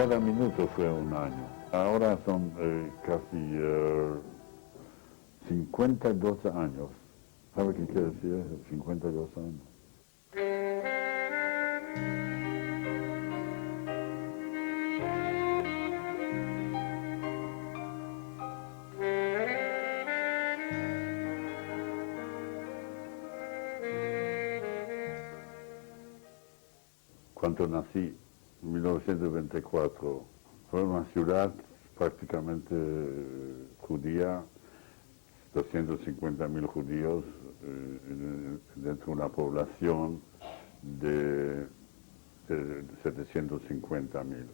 cada minuto fue un año. Ahora son casi 52 años. ¿Sabe qué quiere decir eso? 52 años. Cuando nací, en 1924, fue una ciudad prácticamente judía, 250.000 judíos dentro de una población de 750.000.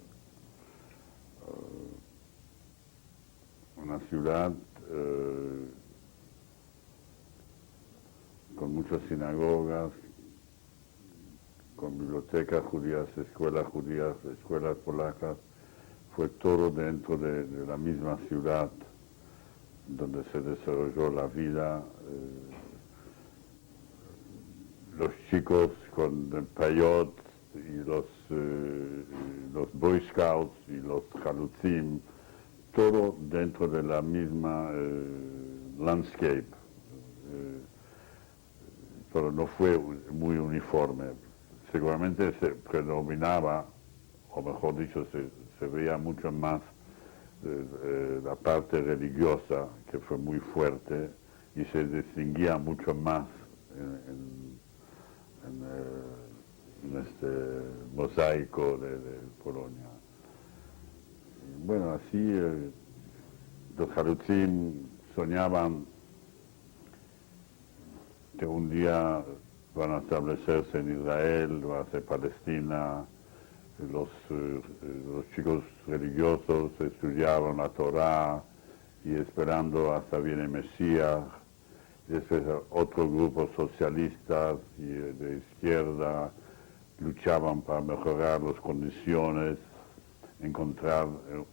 Una ciudad con muchas sinagogas, con bibliotecas judías, escuelas polacas, fue todo dentro de la misma ciudad donde se desarrolló la vida. Los chicos con el payot y los Boy Scouts y los Chalutzim, todo dentro de la misma landscape, pero no fue muy uniforme. Seguramente se predominaba, o mejor dicho, se veía mucho más la parte religiosa, que fue muy fuerte, y se distinguía mucho más en este mosaico de Polonia. Y bueno, así los Chalutzim soñaban que un día van a establecerse en Israel, va a ser Palestina. Los chicos religiosos estudiaban la Torá y esperando hasta viene Mesías. Después otro grupo socialistas y de izquierda luchaban para mejorar las condiciones, encontrar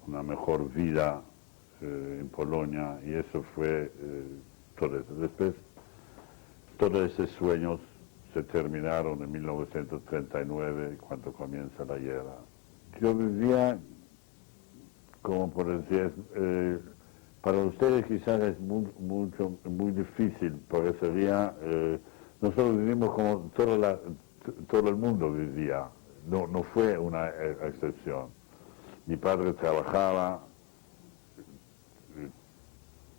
una mejor vida en Polonia, y eso fue todo eso. Después todos esos sueños se terminaron en 1939, cuando comienza la guerra. Yo vivía, como por decir, para ustedes quizás es muy difícil, porque sería, nosotros vivimos como todo el mundo vivía, no fue una excepción. Mi padre trabajaba,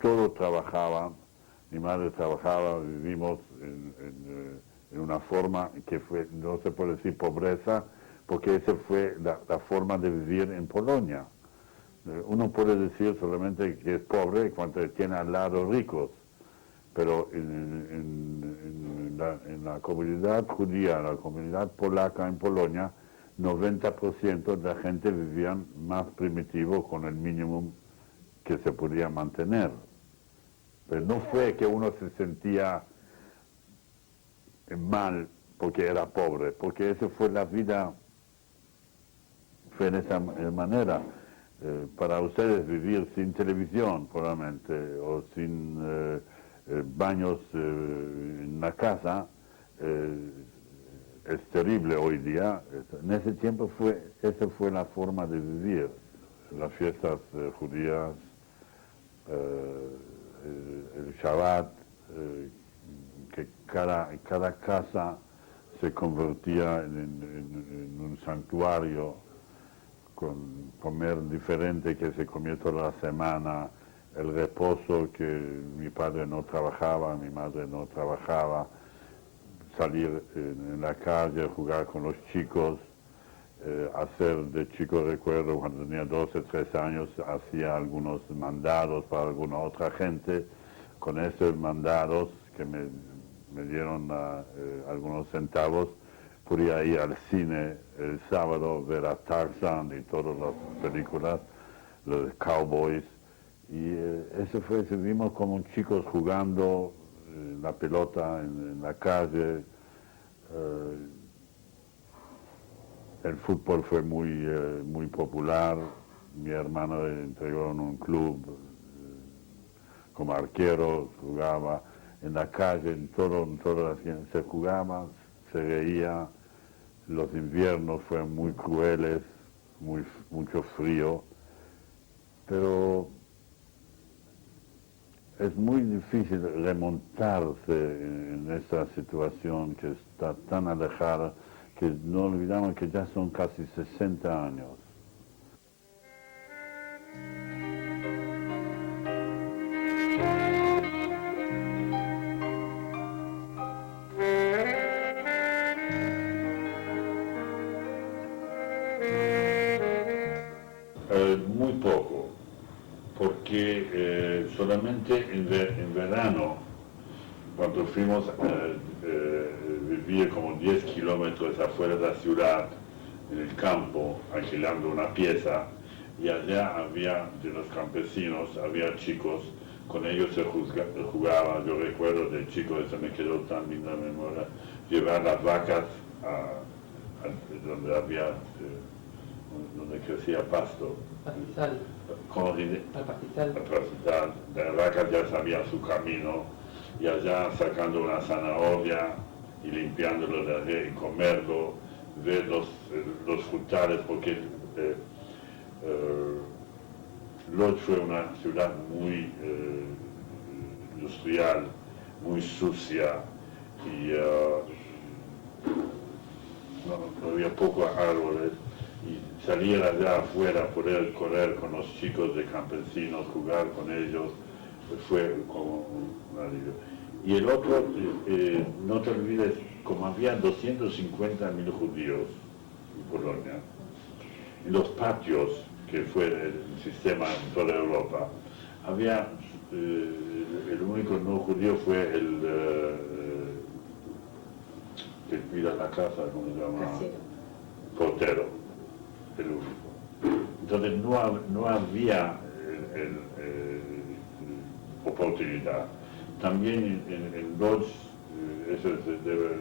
todos trabajaban, mi madre trabajaba, vivimos en una forma que fue, no se puede decir pobreza, porque esa fue la forma de vivir en Polonia. Uno puede decir solamente que es pobre cuando tiene al lado ricos, pero en la comunidad judía, la comunidad polaca en Polonia, 90% de la gente vivía más primitivo, con el mínimo que se podía mantener. Pero no fue que uno se sentía mal porque era pobre, porque esa fue la vida, fue de esa manera. Para ustedes vivir sin televisión, probablemente, o sin baños en la casa, es terrible hoy día. En ese tiempo esa fue la forma de vivir. Las fiestas judías, el Shabbat, que cada casa se convertía en un santuario, con comer diferente que se comía toda la semana, el reposo, que mi padre no trabajaba, mi madre no trabajaba, salir en la calle, jugar con los chicos, hacer de chico, recuerdo cuando tenía 12, 13 años, hacía algunos mandados para alguna otra gente. Con esos mandados que me dieron algunos centavos, podía ir al cine el sábado, ver a Tarzan y todas las películas, los cowboys, y eso fue, vimos como chicos jugando la pelota en la calle. El fútbol fue muy popular. Mi hermano entregó en un club como arquero, jugaba en la calle, en todas las se jugaba, se veía. Los inviernos fueron muy crueles, mucho frío, pero es muy difícil remontarse en esta situación que está tan alejada, que no olvidamos que ya son casi 60 años. Muy poco, porque solamente en verano, cuando fuimos a vivir como 10 kilómetros afuera de la ciudad, en el campo, alquilando una pieza, y allá había, de los campesinos, había chicos, con ellos se jugaba, yo recuerdo de chico, eso me quedó tan linda la memoria, llevar las vacas a donde había, donde crecía pasto. Pastizal. Al pastizal. Al pastizal. Las vacas ya sabían su camino, y allá sacando una zanahoria y limpiándolo de arriba y comerlo, ver los frutales, porque Lodz fue una ciudad muy industrial, muy sucia, y no había pocos árboles, y salir allá afuera, poder correr con los chicos de campesinos, jugar con ellos, fue como un alivio. Y el otro, no te olvides, como había 250.000 judíos en Polonia, en los patios, que fue el sistema en toda Europa, había, el único no judío fue el que cuida la casa, ¿cómo se llama? Casero. Portero, el único. Entonces no había oportunidad. También en Lodz, eso se debe,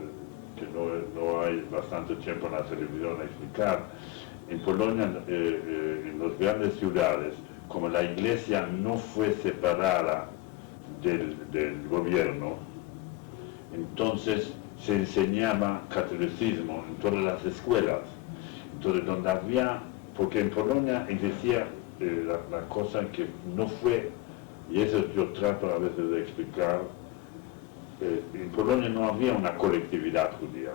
que no hay bastante tiempo en la televisión a explicar. En Polonia, en las grandes ciudades, como la iglesia no fue separada del gobierno, entonces se enseñaba catolicismo en todas las escuelas. Entonces, donde había, porque en Polonia existía la cosa que no fue, y eso yo trato a veces de explicar, en Polonia no había una colectividad judía,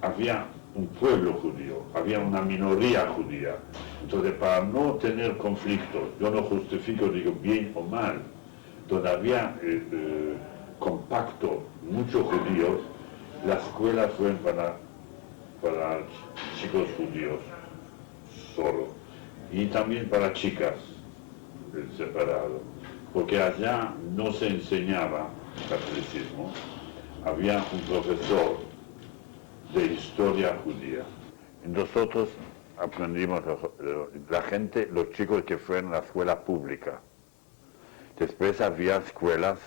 había un pueblo judío, había una minoría judía. Entonces, para no tener conflictos, yo no justifico, digo bien o mal, donde había compacto muchos judíos, las escuelas fueron para chicos judíos solo, y también para chicas separado, porque allá no se enseñaba catolicismo, había un profesor de historia judía. Nosotros aprendimos, la gente, los chicos que fueron a la escuela pública. Después había escuelas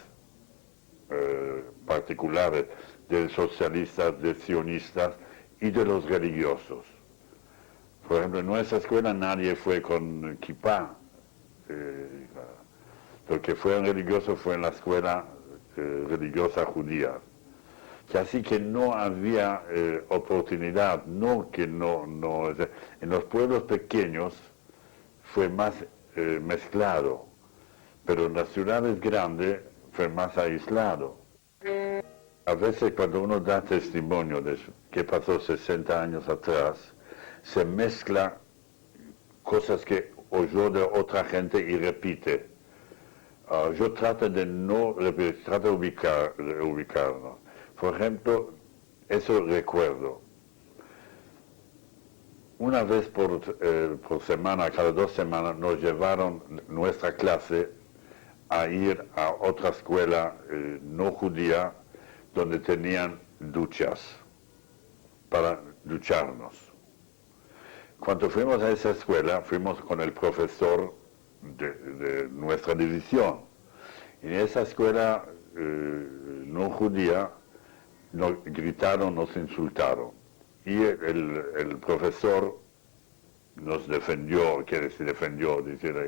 particulares de socialistas, de sionistas y de los religiosos. Por ejemplo, en nuestra escuela nadie fue con kippah. Lo que fue religioso fue en la escuela religiosa judía. Que así que no había oportunidad, en los pueblos pequeños fue más mezclado, pero en las ciudades grandes fue más aislado. A veces cuando uno da testimonio de qué pasó 60 años atrás, se mezcla cosas que oyó de otra gente y repite. Yo trato de no repetir, trato de ubicarnos. Por ejemplo, eso recuerdo. Una vez por semana, cada 2 semanas, nos llevaron nuestra clase a ir a otra escuela no judía, donde tenían duchas para ducharnos. Cuando fuimos a esa escuela, fuimos con el profesor de nuestra división. En esa escuela no judía nos gritaron, nos insultaron. Y el profesor nos defendió, diciendo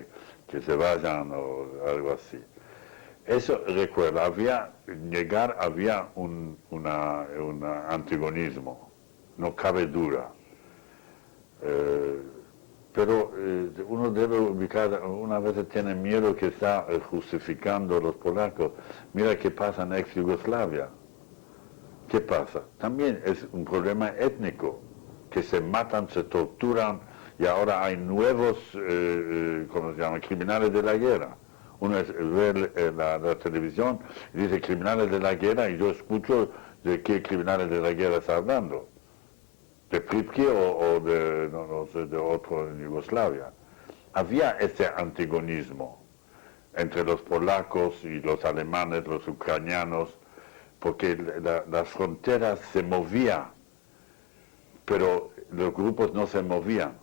que se vayan o algo así. Eso recuerdo, había un antagonismo, no cabe duda. pero uno debe ubicar, una vez tiene miedo que está justificando a los polacos. Mira qué pasa en ex Yugoslavia. ¿Qué pasa? También es un problema étnico, que se matan, se torturan, y ahora hay nuevos, ¿cómo se llama?, criminales de la guerra. Uno ve la televisión y dice criminales de la guerra, y yo escucho de qué criminales de la guerra está hablando. De Pripke o de, no sé, de otro en Yugoslavia. Había ese antagonismo entre los polacos y los alemanes, los ucranianos, porque las fronteras se movían, pero los grupos no se movían.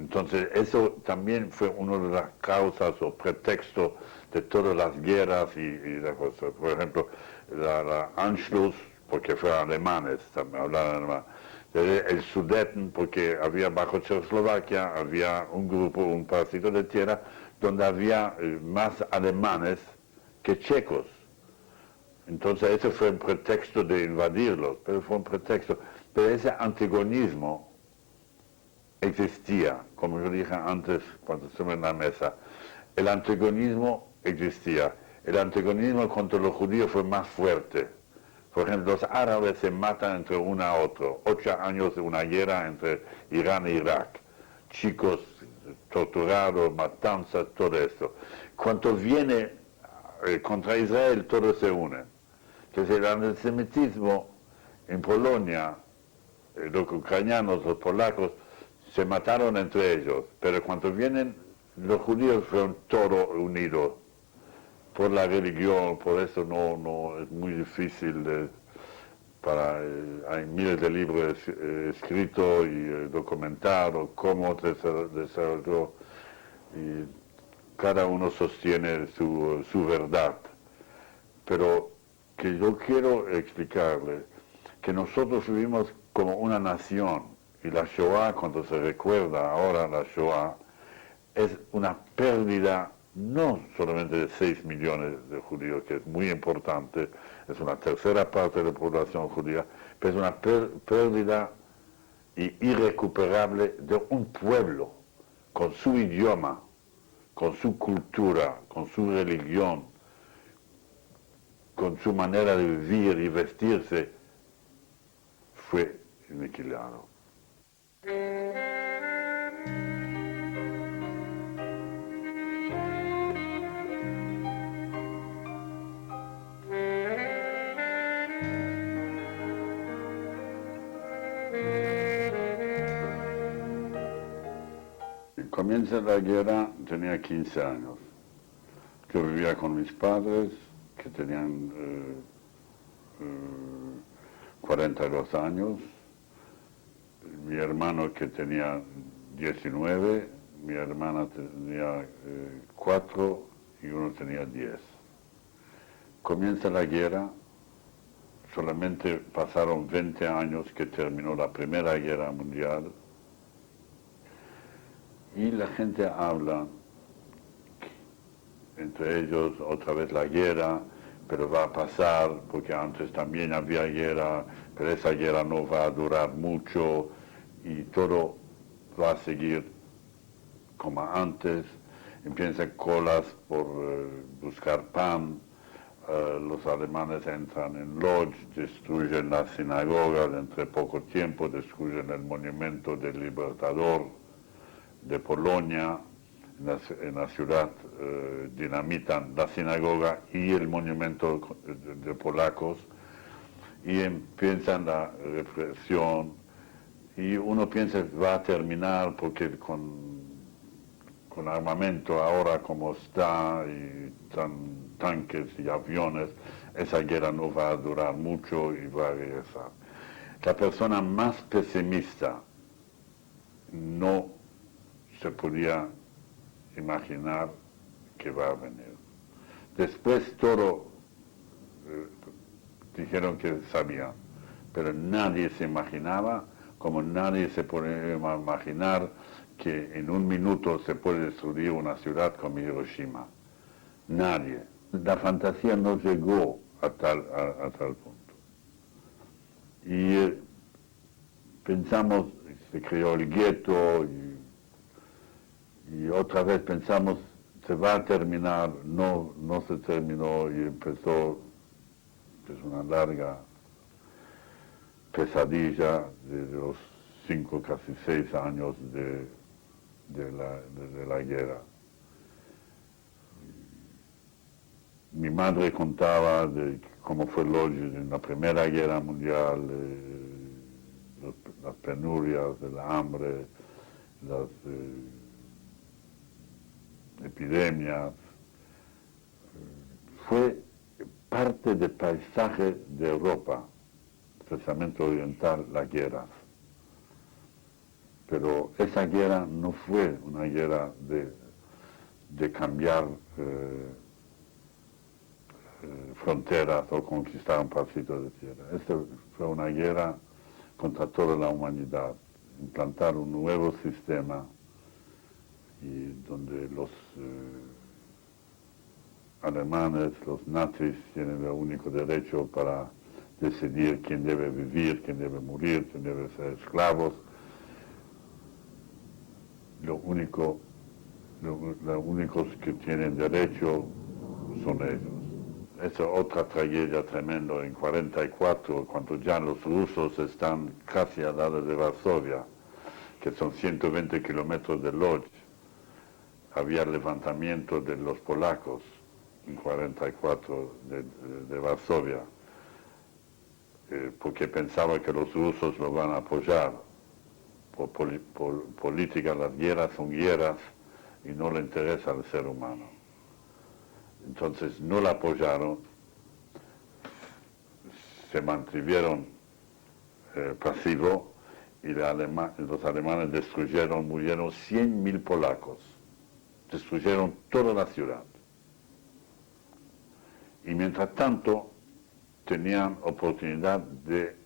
Entonces eso también fue una de las causas o pretextos de todas las guerras y las cosas. Por ejemplo, la Anschluss, porque fueron alemanes, también hablaban alemán. El Sudeten, porque había bajo Checoslovaquia, había un grupo, un pedacito de tierra, donde había más alemanes que checos. Entonces ese fue un pretexto de invadirlos, pero fue un pretexto. Pero ese antagonismo existía, como yo dije antes cuando estuve en la mesa. El antagonismo existía. El antagonismo contra los judíos fue más fuerte. Por ejemplo, los árabes se matan entre uno a otro. 8 años de una guerra entre Irán e Irak. Chicos torturados, matanzas, todo esto. Cuando viene contra Israel, todo se une. Que es el antisemitismo en Polonia, los ucranianos, los polacos, se mataron entre ellos, pero cuando vienen los judíos fueron todos unidos por la religión, por eso no es muy difícil hay miles de libros escritos y documentados cómo se desarrolló, y cada uno sostiene su verdad. Pero que yo quiero explicarle que nosotros vivimos como una nación, y la Shoah, cuando se recuerda ahora la Shoah, es una pérdida no solamente de 6 millones de judíos, que es muy importante, es una tercera parte de la población judía, pero es una pérdida irrecuperable de un pueblo, con su idioma, con su cultura, con su religión, con su manera de vivir y vestirse, fue aniquilado. Comienza la guerra, tenía 15 años. Yo vivía con mis padres, que tenían 42 años, mi hermano que tenía 19, mi hermana tenía 4 y uno tenía 10. Comienza la guerra, solamente pasaron 20 años que terminó la Primera Guerra Mundial, y la gente habla, entre ellos otra vez la guerra, pero va a pasar, porque antes también había guerra, pero esa guerra no va a durar mucho y todo va a seguir como antes. Empiezan colas por buscar pan, los alemanes entran en Lodz, destruyen la sinagoga, entre poco tiempo destruyen el monumento del Libertador de Polonia, en la ciudad dinamitan la sinagoga y el monumento de polacos, y empieza la represión, y uno piensa que va a terminar porque con armamento ahora como está, y tanques y aviones, esa guerra no va a durar mucho y va a regresar. La persona más pesimista no se podía imaginar que va a venir. Después todo dijeron que sabían, pero nadie se imaginaba, como nadie se podía imaginar que en un minuto se puede destruir una ciudad como Hiroshima. Nadie. La fantasía no llegó a tal punto. Y pensamos, se creó el gueto, y Y otra vez pensamos, se va a terminar, no, no se terminó y empezó pues, una larga pesadilla de los 5, casi 6 años de la guerra. Mi madre contaba de cómo fue en la Primera Guerra Mundial, las penurias, el hambre, las epidemias. Fue parte del paisaje de Europa, especialmente oriental, las guerras. Pero esa guerra no fue una guerra de cambiar fronteras o conquistar un pedacito de tierra. Esta fue una guerra contra toda la humanidad, implantar un nuevo sistema y donde los alemanes, los nazis, tienen el único derecho para decidir quién debe vivir, quién debe morir, quién debe ser esclavos. Los únicos que tienen derecho son ellos. Esa es otra tragedia tremenda en 1944, cuando ya los rusos están casi al lado de Varsovia, que son 120 kilómetros de Lodz. Había levantamiento de los polacos en 1944 de Varsovia, porque pensaban que los rusos lo van a apoyar. Por política, las guerras son guerras y no le interesa al ser humano. Entonces no la apoyaron, se mantuvieron pasivos y los alemanes murieron 100.000 polacos, destruyeron toda la ciudad. Y mientras tanto tenían oportunidad de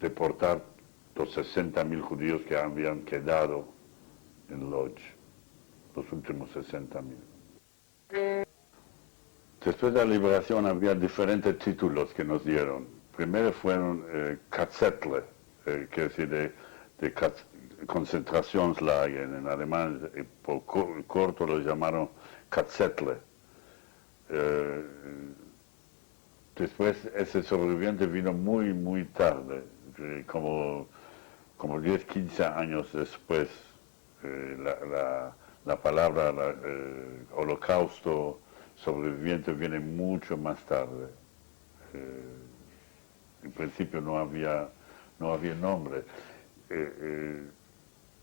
deportar los 60.000 judíos que habían quedado en Lodz, los últimos 60.000. Después de la liberación había diferentes títulos que nos dieron. Primero fueron Katzetle, que es decir, de Concentrationslager en alemán, por corto lo llamaron Katzetle. Después ese sobreviviente vino muy, muy tarde, como 10, 15 años después. La palabra holocausto, sobreviviente viene mucho más tarde. En principio no había nombre.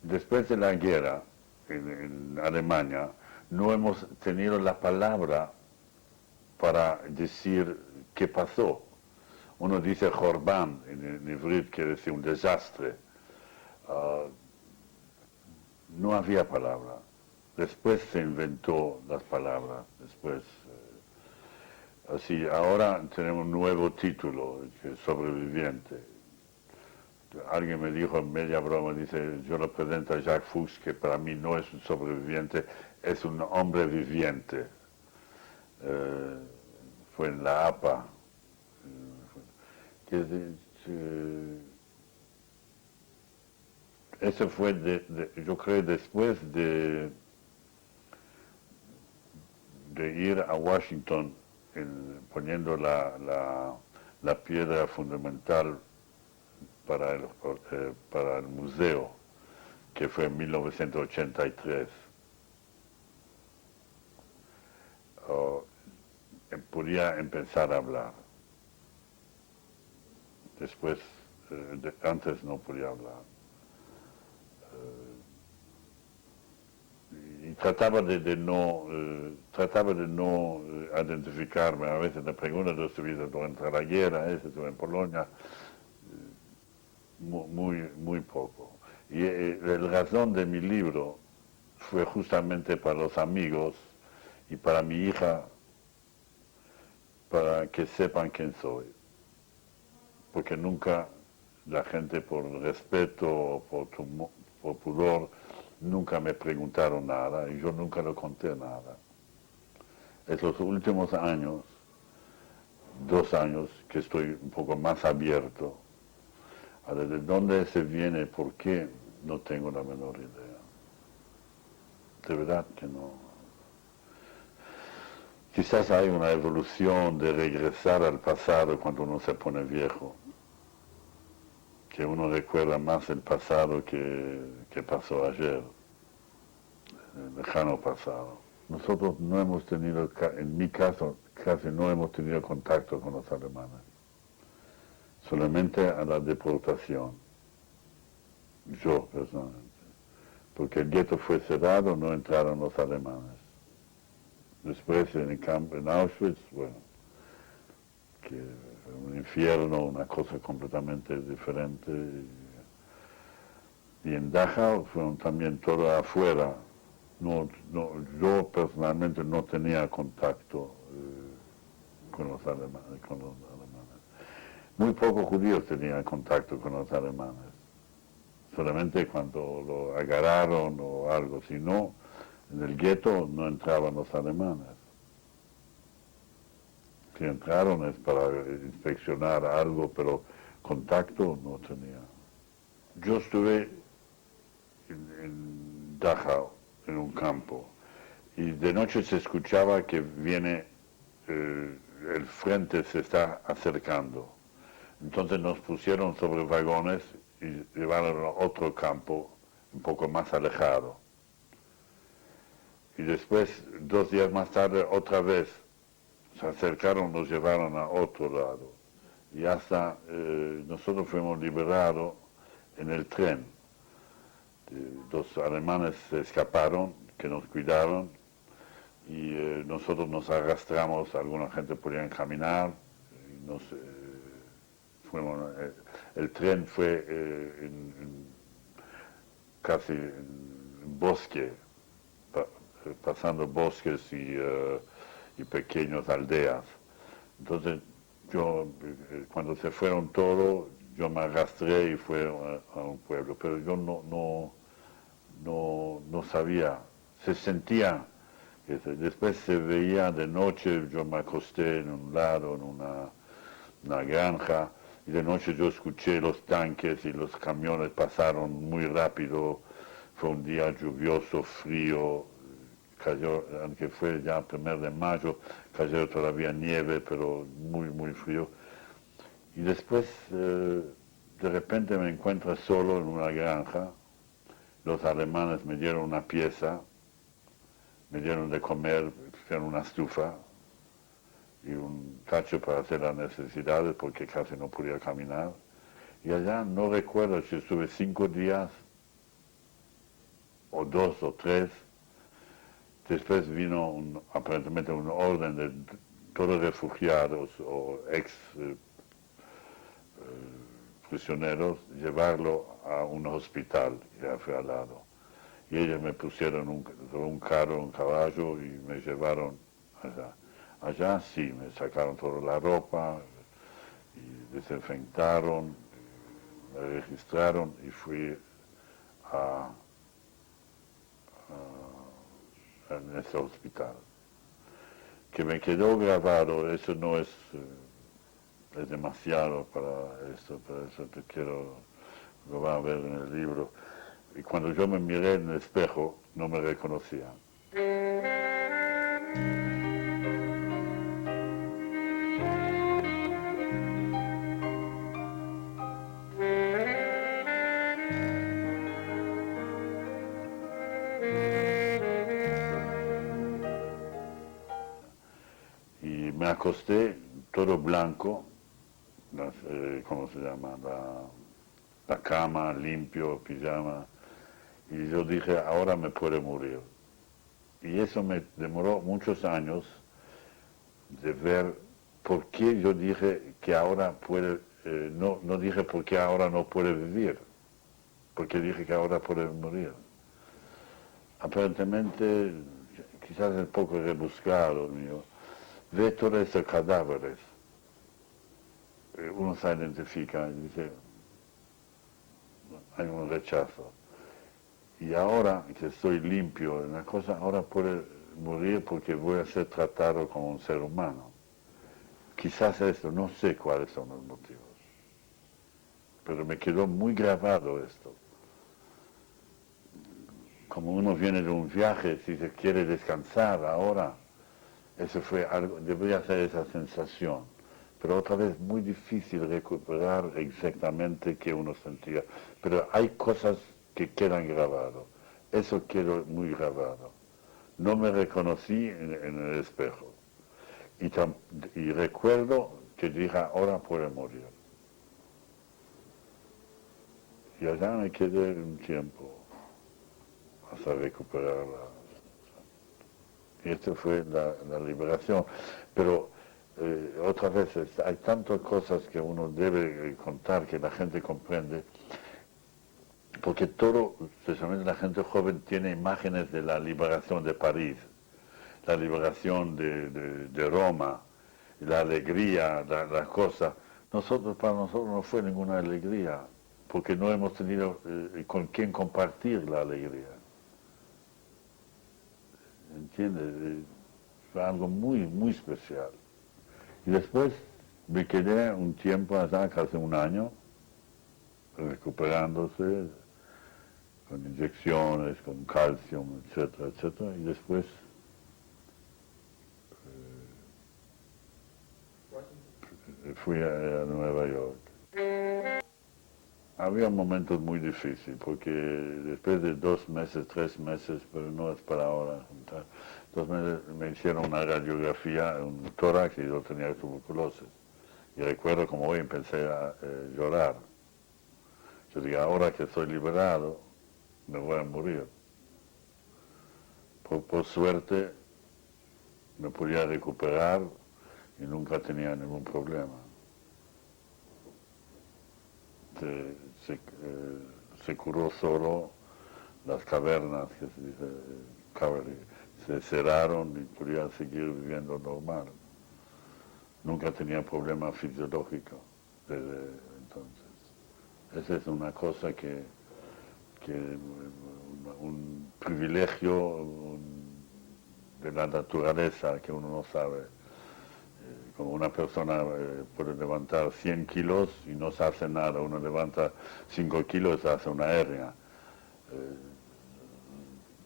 Después de la guerra en Alemania, no hemos tenido la palabra para decir qué pasó. Uno dice Jorban en hebreo, quiere decir un desastre. No había palabra. Después se inventó las palabras. Después, así, ahora tenemos un nuevo título, que es sobreviviente. Alguien me dijo en media broma, dice, yo represento a Jacques Fuchs, que para mí no es un sobreviviente, es un hombre viviente. Fue en la APA. Eso fue, yo creo, después de ir a Washington, poniendo la piedra fundamental para el museo, que fue en 1983. Podía empezar a hablar. Después, antes no podía hablar. Y trataba de no identificarme. A veces me preguntan, ¿tú estuviste durante la guerra? Estuve en Polonia. Muy poco. Y la razón de mi libro fue justamente para los amigos y para mi hija, para que sepan quién soy. Porque nunca la gente, por respeto o por pudor, nunca me preguntaron nada y yo nunca le conté nada. Estos últimos años, 2 años, que estoy un poco más abierto. ¿De dónde se viene? ¿Por qué? No tengo la menor idea. de verdad que no. Quizás hay una evolución de regresar al pasado cuando uno se pone viejo, que uno recuerda más el pasado que pasó ayer, el lejano pasado. Nosotros no hemos tenido, en mi caso, casi no hemos tenido contacto con los alemanes, solamente a la deportación, yo personalmente, porque el gueto fue cerrado, no entraron los alemanes. Después en el campo, en Auschwitz, bueno, que un infierno, una cosa completamente diferente. Y en Dachau fueron también todo afuera. Yo personalmente no tenía contacto con los alemanes. Muy pocos judíos tenían contacto con los alemanes. Solamente cuando lo agarraron o algo, si no, en el gueto no entraban los alemanes. Si entraron es para inspeccionar algo, pero contacto no tenía. Yo estuve en Dachau, en un campo, y de noche se escuchaba que viene, el frente se está acercando. Entonces nos pusieron sobre vagones y llevaron a otro campo un poco más alejado. Y después, 2 días más tarde, otra vez se acercaron, nos llevaron a otro lado. Y hasta nosotros fuimos liberados en el tren. Los alemanes se escaparon, que nos cuidaron, y nosotros nos arrastramos, alguna gente podía caminar, y fuimos, el tren fue casi en bosque, pasando bosques y pequeñas aldeas. Entonces yo, cuando se fueron todos, yo me arrastré y fui a un pueblo, pero yo no sabía, se sentía, después se veía de noche, yo me acosté en un lado, en una granja, y de noche yo escuché los tanques y los camiones pasaron muy rápido, fue un día lluvioso, frío, cayó, aunque fue ya 1 de mayo, cayó todavía nieve, pero muy, muy frío. Y después, de repente me encuentro solo en una granja, los alemanes me dieron una pieza, me dieron de comer, pusieron una estufa y un cacho para hacer las necesidades porque casi no podía caminar. Y allá no recuerdo si estuve 5 días, o 2 o 3. Después vino aparentemente un orden de todos refugiados o ex prisioneros, llevarlo a un hospital que fue al lado. Y ellos me pusieron un carro, un caballo y me llevaron allá. Allá sí, me sacaron toda la ropa y desinfectaron, me registraron y fui en ese hospital. Que me quedó grabado, eso no es demasiado para esto, pero eso te lo van a ver en el libro. Y cuando yo me miré en el espejo, no me reconocía. Y me acosté todo blanco, ¿cómo se llama? La cama, limpio, pijama. Y yo dije, ahora me puede morir. Y eso me demoró muchos años de ver por qué yo dije que ahora puede, no dije por qué ahora no puede vivir, porque dije que ahora puede morir. Aparentemente, quizás es un poco rebuscado mío, ve todos esos cadáveres, uno se identifica y dice, hay un rechazo. Y ahora que estoy limpio de una cosa, ahora puede morir porque voy a ser tratado como un ser humano. Quizás esto, no sé cuáles son los motivos, pero me quedó muy grabado esto. como uno viene de un viaje, si se quiere descansar ahora, eso fue algo, debería ser esa sensación. Pero otra vez muy difícil recuperar exactamente qué uno sentía. Pero hay cosas que quedan grabadas. Eso quedó muy grabado. No me reconocí en el espejo. Y recuerdo que dije, ahora puede morir. Y allá me quedé un tiempo hasta recuperarla. Y esto fue la liberación. Pero otra vez, hay tantas cosas que uno debe contar que la gente comprende, porque todo, especialmente la gente joven, tiene imágenes de la liberación de París, la liberación de Roma, la alegría, la cosa. Para nosotros no fue ninguna alegría, porque no hemos tenido con quién compartir la alegría. ¿Entiendes? Fue algo muy, muy especial. Y después me quedé un tiempo allá, casi un año, recuperándose, con inyecciones, con calcio, etcétera, etcétera. Y después fui a Nueva York. Había momentos muy difíciles, porque después de 2 meses, 3 meses, pero no es para ahora, 2 meses me hicieron una radiografía, un tórax, y yo tenía tuberculosis. Y recuerdo como hoy empecé a llorar. Yo dije, ahora que estoy liberado, me voy a morir. Por suerte, me podía recuperar y nunca tenía ningún problema. Se curó solo las cavernas, que se dice, se cerraron y podía seguir viviendo normal. Nunca tenía problema fisiológico desde entonces. Esa es una cosa que un privilegio de la naturaleza que uno no sabe. Como una persona puede levantar 100 kilos y no se hace nada, uno levanta 5 kilos y se hace una hernia.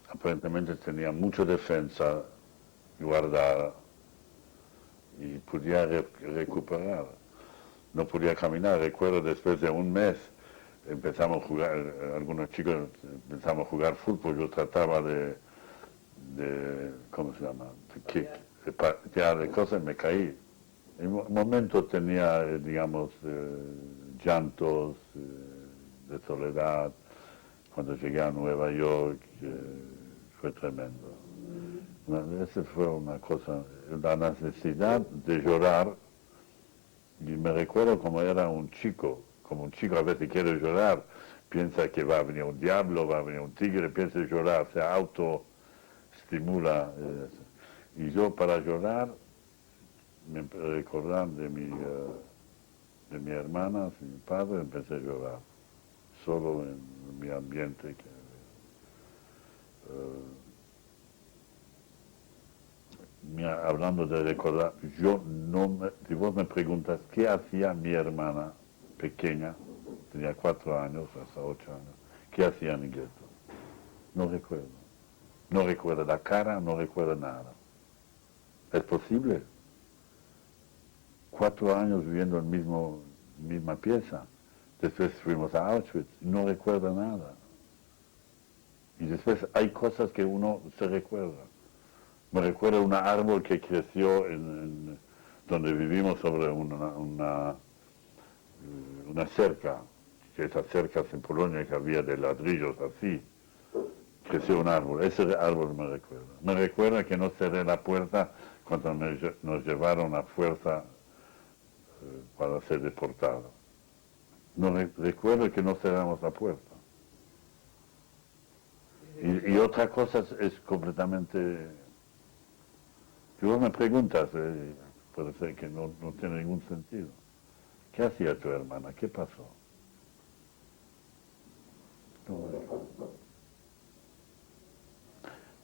Aparentemente tenía mucha defensa guardada y podía recuperar. No podía caminar. Recuerdo después de un mes empezamos a jugar, algunos chicos empezamos a jugar fútbol, yo trataba de ¿cómo se llama? De kick, de cosas, me caí. En un momento tenía, digamos, llantos de soledad. Cuando llegué a Nueva York, fue tremendo. Esa fue una cosa, la necesidad de llorar. Y me recuerdo como era un chico, como un chico a veces quiere llorar, piensa que va a venir un diablo, va a venir un tigre, piensa llorar, se autoestimula. Y yo para llorar, me recordando de mi hermana, de mi padre, empecé a llorar, solo en mi ambiente. Hablando de recordar, si vos me preguntas qué hacía mi hermana pequeña, tenía 4 años, hasta 8 años, qué hacía en el gueto, no recuerdo. No recuerdo la cara, no recuerdo nada. ¿Es posible? 4 años viviendo en misma pieza. Después fuimos a Auschwitz, no recuerdo nada. Y después hay cosas que uno se recuerda. Me recuerdo un árbol que creció donde vivimos sobre una cerca, que esas cercas en Polonia que había de ladrillos así, creció un árbol. Ese árbol me recuerda. Me recuerda que no cerré la puerta cuando nos llevaron a fuerza para ser deportados. No recuerdo que no cerramos la puerta. Y otra cosa es completamente... Si vos me preguntas, puede ser que no tiene ningún sentido. ¿Qué hacía tu hermana? ¿Qué pasó?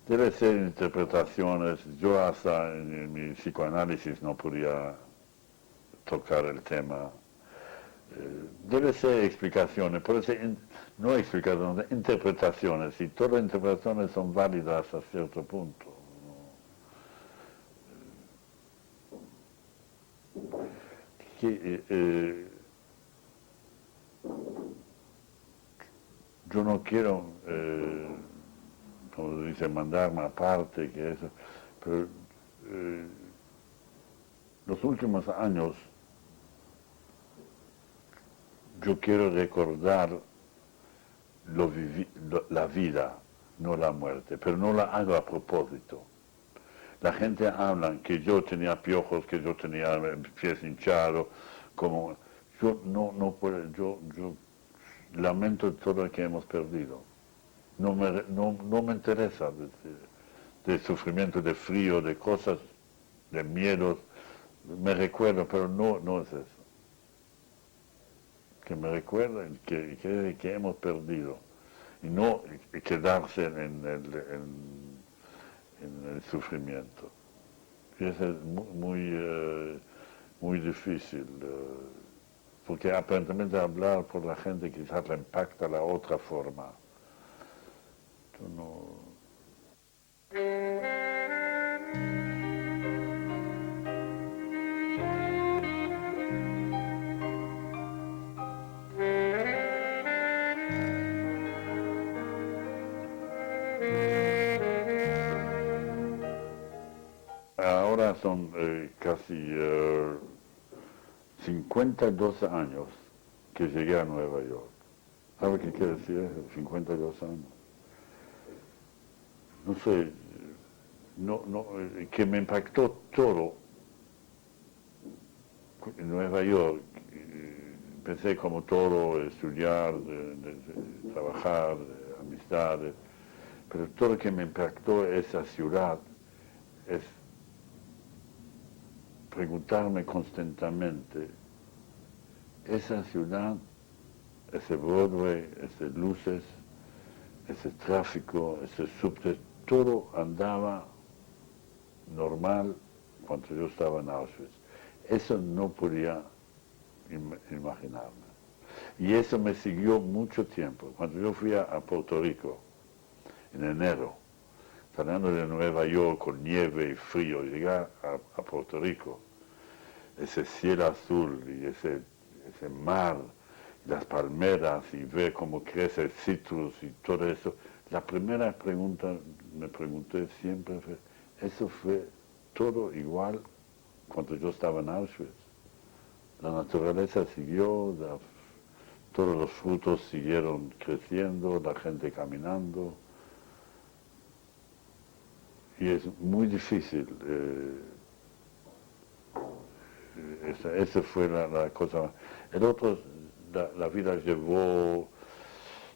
Debe ser interpretaciones. Yo hasta en mi psicoanálisis no podía tocar el tema. Debe ser explicaciones. no explicaciones, interpretaciones, y todas las interpretaciones son válidas hasta cierto punto. Que, yo no quiero, como se dice, mandarme aparte, que eso, pero los últimos años yo quiero recordar la vida, no la muerte, pero no la hago a propósito. La gente habla que yo tenía piojos, que yo tenía pies hinchados, como yo no puedo, yo lamento todo lo que hemos perdido. No me interesa de sufrimiento, de frío, de cosas, de miedos. Me recuerdo, pero no es eso. Que me recuerden que hemos perdido y no quedarse en el sufrimiento. Y eso es muy difícil, porque aparentemente hablar por la gente quizás le impacta la otra forma. Yo no... Ahora son casi 52 años que llegué a Nueva York. ¿Sabe qué quiere decir eso? 52 años. No sé, que me impactó todo en Nueva York. Empecé como todo, estudiar, de trabajar, de amistades, pero todo lo que me impactó esa ciudad es preguntarme constantemente, esa ciudad, ese Broadway, esas luces, ese tráfico, ese subte, todo andaba normal cuando yo estaba en Auschwitz. Eso no podía imaginarme. Y eso me siguió mucho tiempo. Cuando yo fui a Puerto Rico, en enero, saliendo de Nueva York con nieve y frío, llegar a Puerto Rico, ese cielo azul y ese mar, las palmeras y ver cómo crece el citrus y todo eso, la primera pregunta me pregunté siempre fue, ¿eso fue todo igual cuando yo estaba en Auschwitz? La naturaleza siguió, todos los frutos siguieron creciendo, la gente caminando. Y es muy difícil. Esa fue la cosa. El otro, la vida llevó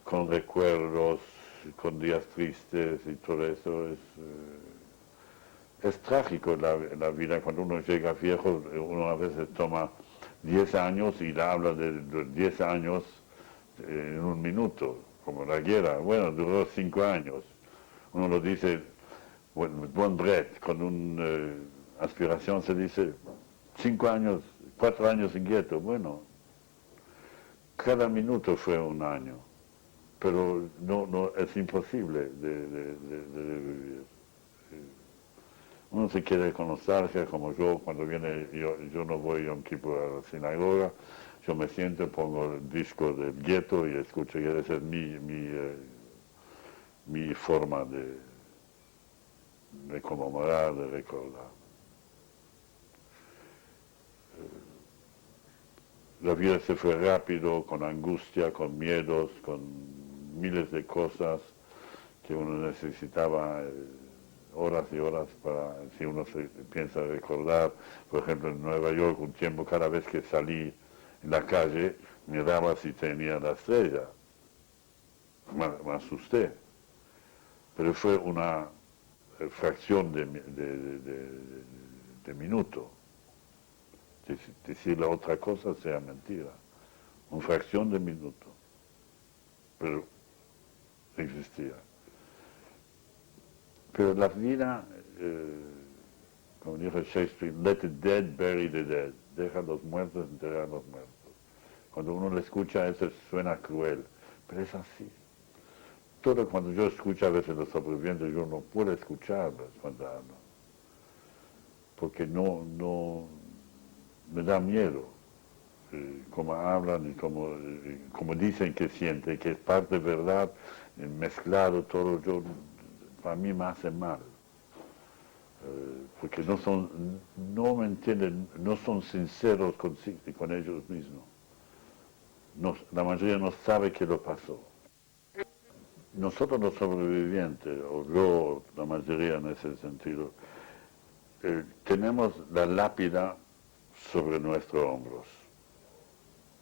con recuerdos, con días tristes y todo eso. Es trágico la vida. Cuando uno llega viejo, uno a veces toma 10 años y le habla de 10 años en un minuto, como la guerra. Bueno, duró 5 años. Uno lo dice, buen breath, con una aspiración se dice 5 años, 4 años en gueto. Bueno, cada minuto fue un año, pero no es imposible de vivir. Uno se queda con nostalgia, como yo, cuando viene, yo no voy a un tipo a la sinagoga, yo me siento, pongo el disco del gueto y escucho, y esa es mi forma de conmemorar, de recordar. La vida se fue rápido, con angustia, con miedos, con miles de cosas que uno necesitaba horas y horas para, si uno se piensa recordar, por ejemplo en Nueva York, un tiempo cada vez que salí en la calle, miraba si tenía la estrella. Me asusté. Pero fue una fracción de minuto. Decir la otra cosa sea mentira. Una fracción de minuto. Pero existía. Pero la vida, como dijo Shakespeare, let the dead bury the dead. Deja a los muertos enterrar a los muertos. Cuando uno le escucha eso suena cruel, pero es así. Todo cuando yo escucho a veces los sobrevivientes, yo no puedo escucharlos cuando hablan, porque no me da miedo cómo hablan y cómo dicen que sienten, que es parte de verdad, mezclado todo, para mí me hace mal. Porque no me entienden, no son sinceros con ellos mismos. La mayoría no sabe qué lo pasó. Nosotros los sobrevivientes, o yo, la mayoría en ese sentido, tenemos la lápida sobre nuestros hombros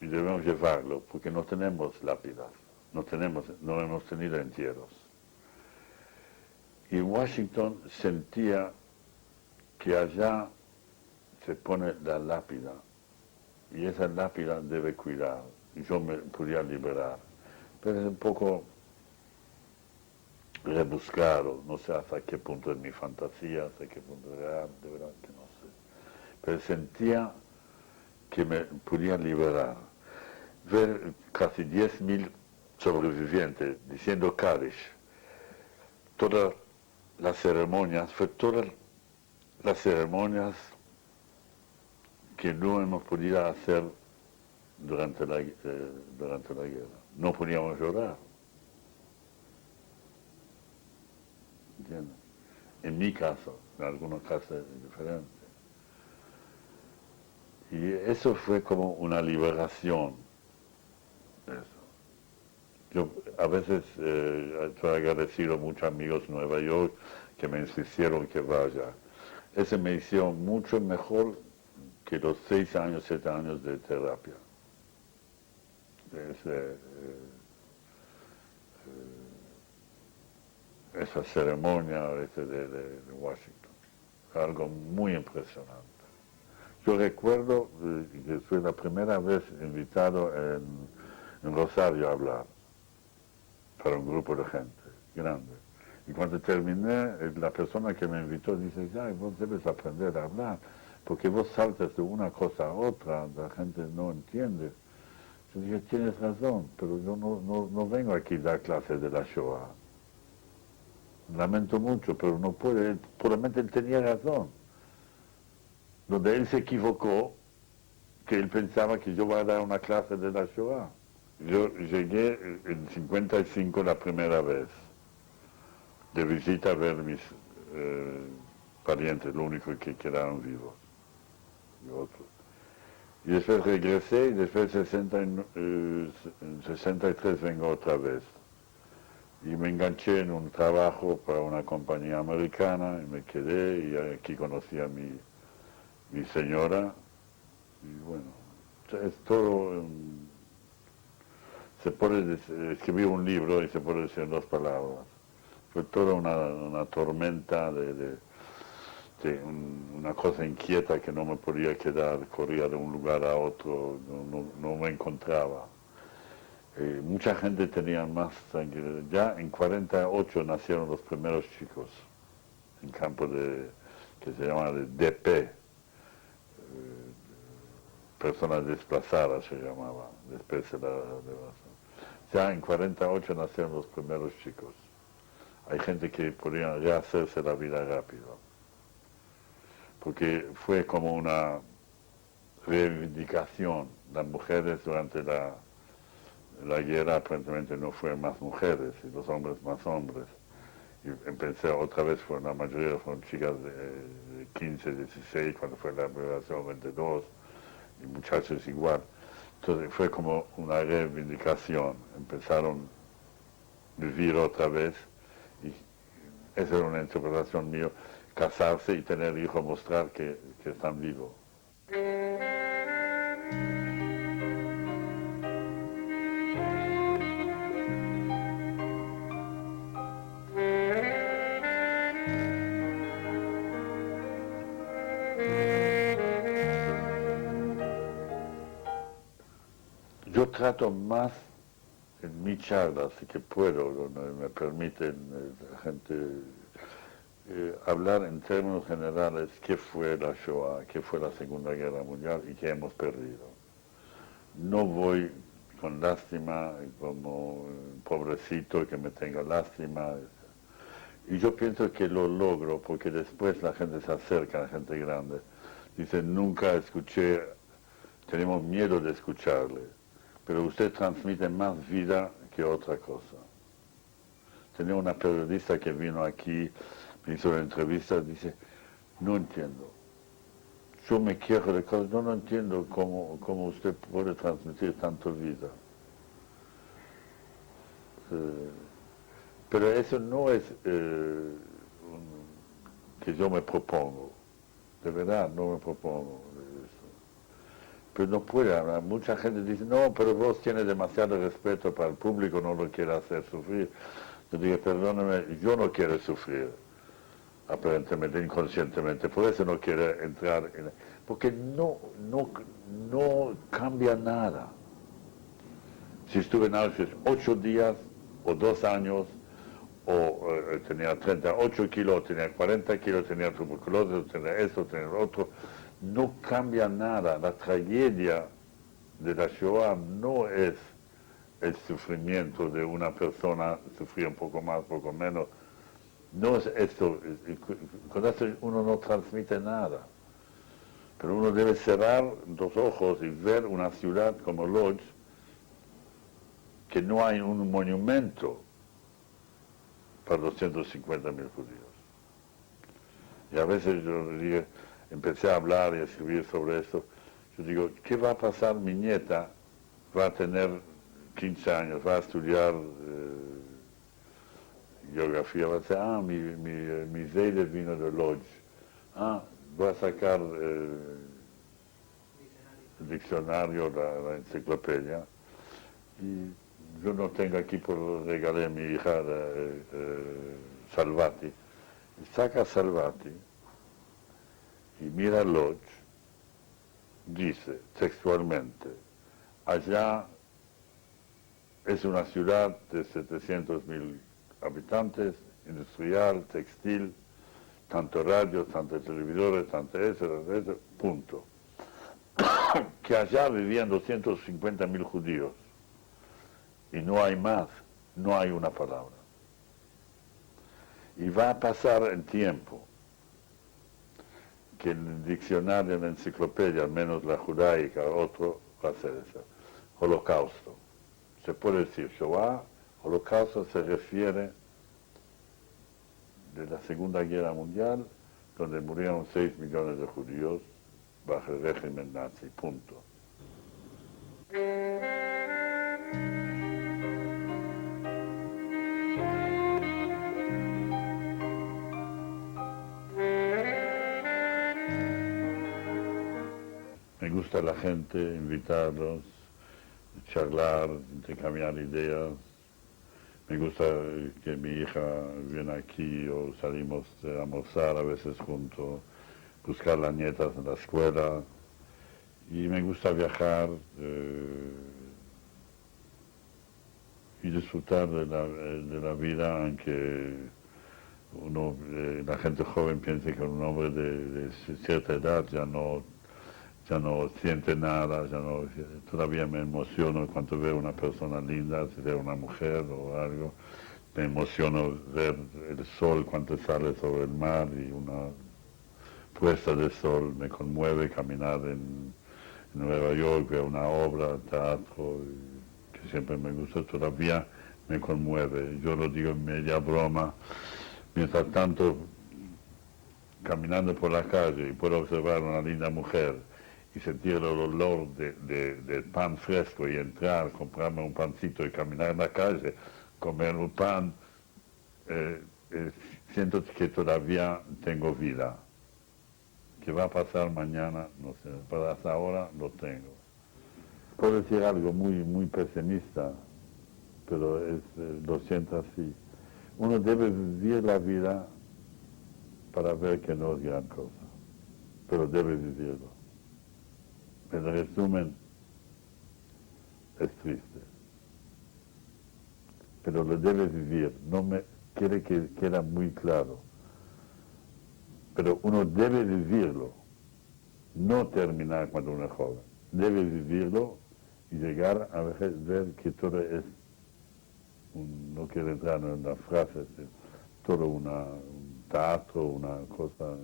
y debemos llevarlo porque no tenemos lápidas, no hemos tenido entierros. Y Washington sentía que allá se pone la lápida y esa lápida debe cuidar y yo me podía liberar. Pero es un poco rebuscado, no sé hasta qué punto es mi fantasía, hasta qué punto es real, de verdad que no sé. Pero sentía que me podía liberar. Ver casi 10.000 sobrevivientes diciendo Kaddish, todas las ceremonias, fue todas las ceremonias que no hemos podido hacer durante la guerra. No podíamos llorar. ¿Entiendes? En mi caso, en algunos casos es diferente. Y eso fue como una liberación. Eso. Yo a veces estoy agradecido a muchos amigos de Nueva York que me insistieron que vaya. Ese me hizo mucho mejor que los 6 años, 7 años de terapia. Esa ceremonia de Washington. Algo muy impresionante. Yo recuerdo que fue la primera vez invitado en Rosario a hablar para un grupo de gente grande. Y cuando terminé, la persona que me invitó dice, ya, vos debes aprender a hablar, porque vos saltas de una cosa a otra, la gente no entiende. Yo dije, tienes razón, pero yo no vengo aquí a dar clases de la Shoah. Lamento mucho, pero no puede, probablemente él tenía razón. Donde él se equivocó, que él pensaba que yo iba a dar una clase de la Shoah. Yo llegué en 55 la primera vez, de visita a ver mis parientes, lo único que quedaron vivos. Y después regresé y después en 63 vengo otra vez. Y me enganché en un trabajo para una compañía americana y me quedé y aquí conocí a mi señora. Y bueno, es todo... se puede escribir un libro y se puede decir en 2 palabras. Fue toda una tormenta una cosa inquieta que no me podía quedar, corría de un lugar a otro, no me encontraba. Mucha gente tenía más tranquilidad. Ya en 48 nacieron los primeros chicos en campo que se llama de DP, personas desplazadas se llamaba, después de la ya en 48 nacieron los primeros chicos. Hay gente que podía rehacerse la vida rápido, porque fue como una reivindicación. Las mujeres durante la guerra aparentemente no fueron más mujeres y los hombres más hombres. Y pensé otra vez, la mayoría fueron chicas de 15, 16, cuando fue la liberación 22, y muchachos igual. Entonces fue como una reivindicación, empezaron a vivir otra vez, y esa era una interpretación mía, casarse y tener hijos, mostrar que están vivos. Yo trato más en mi charla, si que puedo, donde me permiten la gente hablar en términos generales qué fue la Shoah, qué fue la Segunda Guerra Mundial y qué hemos perdido. No voy con lástima, como pobrecito que me tenga lástima. Y yo pienso que lo logro porque después la gente se acerca, la gente grande. Dice, nunca escuché, tenemos miedo de escucharle, pero usted transmite más vida que otra cosa. Tenía una periodista que vino aquí, me hizo una entrevista, dice, no entiendo. Yo me quejo de cosas, no entiendo cómo usted puede transmitir tanto vida. Pero eso no es que yo me propongo, de verdad no me propongo eso. Pero no puede hablar, mucha gente dice, no, pero vos tienes demasiado respeto para el público, no lo quiere hacer sufrir. Yo digo, perdóname, yo no quiero sufrir, aparentemente, inconscientemente, por eso no quiero entrar en... Porque no cambia nada. Si estuve en Auschwitz 8 días o 2 años, o tenía 38 kilos, tenía 40 kilos, tenía tuberculosis, tenía esto, tenía lo otro, no cambia nada. La tragedia de la Shoah no es el sufrimiento de una persona, sufrir un poco más, un poco menos. No es esto, con esto uno no transmite nada. Pero uno debe cerrar los ojos y ver una ciudad como Lodz, que no hay un monumento para 250.000 judíos. Y a veces yo digo, empecé a hablar y a escribir sobre esto. Yo digo, ¿qué va a pasar? Mi nieta va a tener 15 años, va a estudiar geografía, va a decir, mi Zeide vino de Lodz. Voy a sacar el diccionario, la enciclopedia. Y yo no tengo aquí, por regalé a mi hija Salvati. Y saca Salvati y mira Lodz, dice textualmente, allá es una ciudad de 700.000 habitantes, industrial, textil, tanto radios, tanto televisores, tanto eso, punto. Que allá vivían 250.000 judíos y no hay más, no hay una palabra. Y va a pasar el tiempo que el diccionario, en la enciclopedia, al menos la judaica, otro va a ser eso, holocausto. Se puede decir Shoah, holocausto se refiere de la Segunda Guerra Mundial, donde murieron 6 millones de judíos bajo el régimen nazi, punto. Me gusta la gente, invitarlos, charlar, intercambiar ideas. Me gusta que mi hija viene aquí o salimos a almorzar a veces juntos, buscar las nietas en la escuela. Y me gusta viajar y disfrutar de la vida, aunque uno, la gente joven piensa que un hombre de cierta edad ya no siente nada, todavía me emociono cuando veo una persona linda, si veo una mujer o algo, me emociono ver el sol cuando sale sobre el mar y una puesta de sol, me conmueve caminar en Nueva York, veo una obra, teatro, que siempre me gusta, todavía me conmueve, yo lo digo en media broma, mientras tanto caminando por la calle y puedo observar una linda mujer y sentir el olor del pan fresco y entrar, comprarme un pancito y caminar en la calle, comer un pan, siento que todavía tengo vida. ¿Qué va a pasar mañana? No sé, pero hasta ahora lo tengo. Puedo decir algo muy pesimista, pero lo siento así. Uno debe vivir la vida para ver que no es gran cosa, pero debe vivirlo. En resumen, es triste, pero lo debe vivir, no me quiere que quede muy claro, pero uno debe vivirlo, no terminar cuando uno es joven, debe vivirlo y llegar a ver que todo es, no quiero entrar en las frases, todo un teatro, una cosa,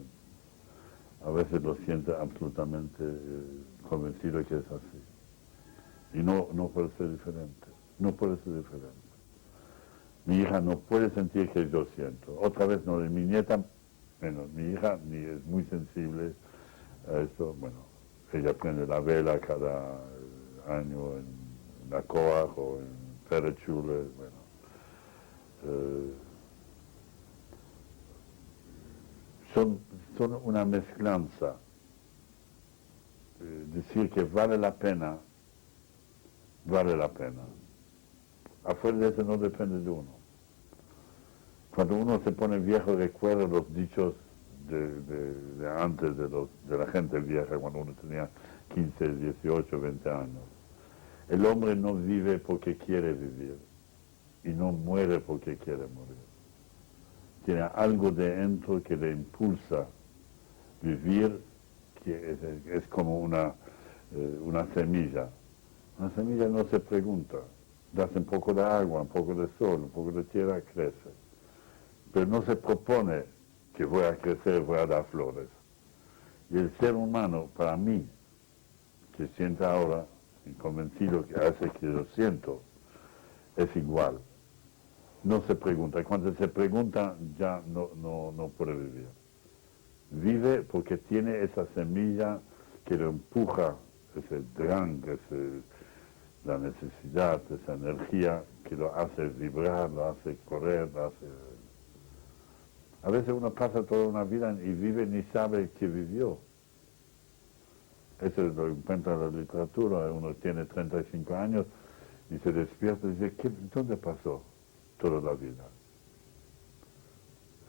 a veces lo siente absolutamente convencido que es así. Y no puede ser diferente, no puede ser diferente. Mi hija no puede sentir que yo siento. Otra vez no, mi nieta, menos, mi hija ni es muy sensible a eso. Bueno, ella prende la vela cada año en la Coag o en Ferechule, bueno. Son una mezclanza. Decir que vale la pena, vale la pena. Afuera de eso no depende de uno. Cuando uno se pone viejo recuerda los dichos de antes, de la gente vieja, cuando uno tenía 15, 18, 20 años. El hombre no vive porque quiere vivir y no muere porque quiere morir. Tiene algo dentro que le impulsa vivir, que es como una semilla. Una semilla no se pregunta, das un poco de agua, un poco de sol, un poco de tierra, crece. Pero no se propone que voy a crecer, voy a dar flores. Y el ser humano, para mí, que sienta ahora, y convencido que hace que lo siento, es igual. No se pregunta. Y cuando se pregunta, ya no puede vivir. Vive porque tiene esa semilla que lo empuja, ese drang, la necesidad, esa energía que lo hace vibrar, lo hace correr, lo hace... A veces uno pasa toda una vida y vive ni sabe que vivió. Eso lo encuentra en la literatura. Uno tiene 35 años y se despierta y dice, ¿dónde pasó toda la vida?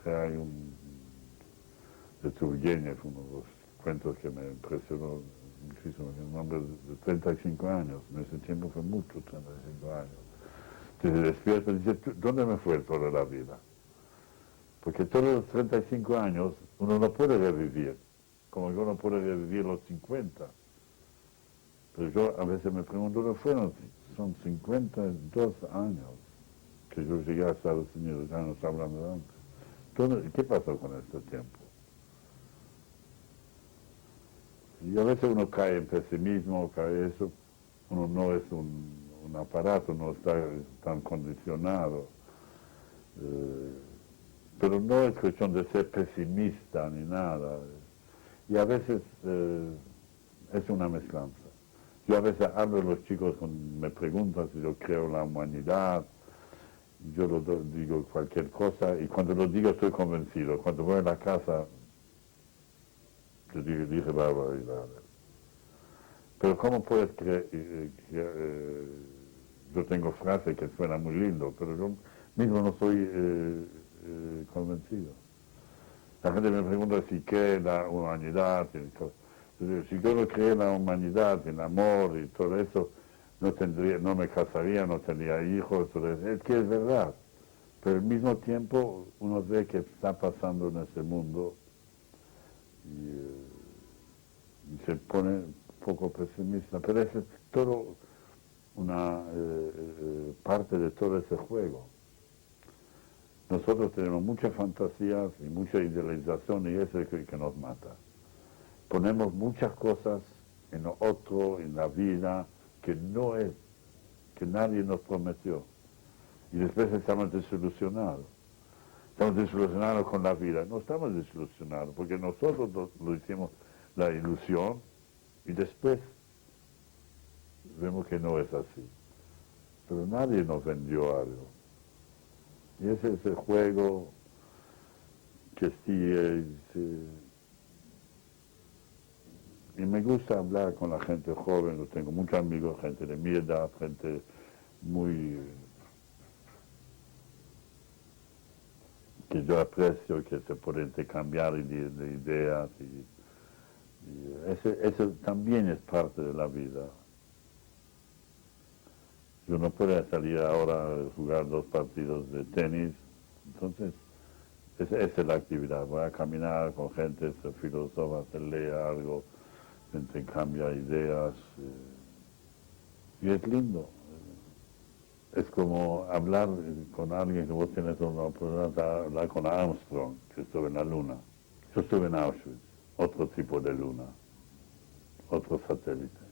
Hay de Turgenev, uno de los cuentos que me impresionó muchísimo, un hombre de 35 años, en ese tiempo fue mucho, 35 años. Se despierta y dice, ¿dónde me fue toda la vida? Porque todos los 35 años uno no puede revivir, como yo no puedo revivir los 50. Pero yo a veces me pregunto, ¿dónde fueron? Son 52 años que yo llegué a Estados Unidos, ya no está hablando de antes. ¿Qué pasó con este tiempo? Y a veces uno cae en pesimismo, cae eso, uno no es un aparato, no está tan condicionado. Pero no es cuestión de ser pesimista ni nada. Y a veces es una mezclanza. Yo a veces hablo a los chicos, me preguntan si yo creo en la humanidad, yo digo cualquier cosa, y cuando lo digo estoy convencido. Cuando voy a la casa, yo dije barbaridades. Pero ¿cómo puedes creer? Yo tengo frases que suenan muy lindo, pero yo mismo no soy convencido. La gente me pregunta si cree en la humanidad, si yo no creo en la humanidad, en amor y todo eso, no me casaría, no tendría hijos, es que es verdad. Pero al mismo tiempo uno ve que está pasando en ese mundo y se pone un poco pesimista. Pero eso es todo una parte de todo ese juego. Nosotros tenemos muchas fantasías y mucha idealización y eso es que nos mata. Ponemos muchas cosas en lo otro, en la vida, que no es, que nadie nos prometió. Y después estamos desilusionados. Estamos desilusionados con la vida. No estamos desilusionados, porque nosotros lo hicimos la ilusión y después vemos que no es así. Pero nadie nos vendió algo. Y ese es el juego que sigue. Y me gusta hablar con la gente joven, yo tengo muchos amigos, gente de mi edad, gente muy... que yo aprecio, que se puede intercambiar de ideas. Y eso también es parte de la vida. Yo no puedo salir ahora a jugar 2 partidos de tenis, entonces esa es la actividad. Voy a caminar con gente, se filosofa, se lee algo, se intercambia ideas. Y es lindo. Es como hablar con alguien que vos tenés una oportunidad de hablar con Armstrong, que estuvo en la luna. Yo estuve en Auschwitz, otro tipo de luna, otro satélite.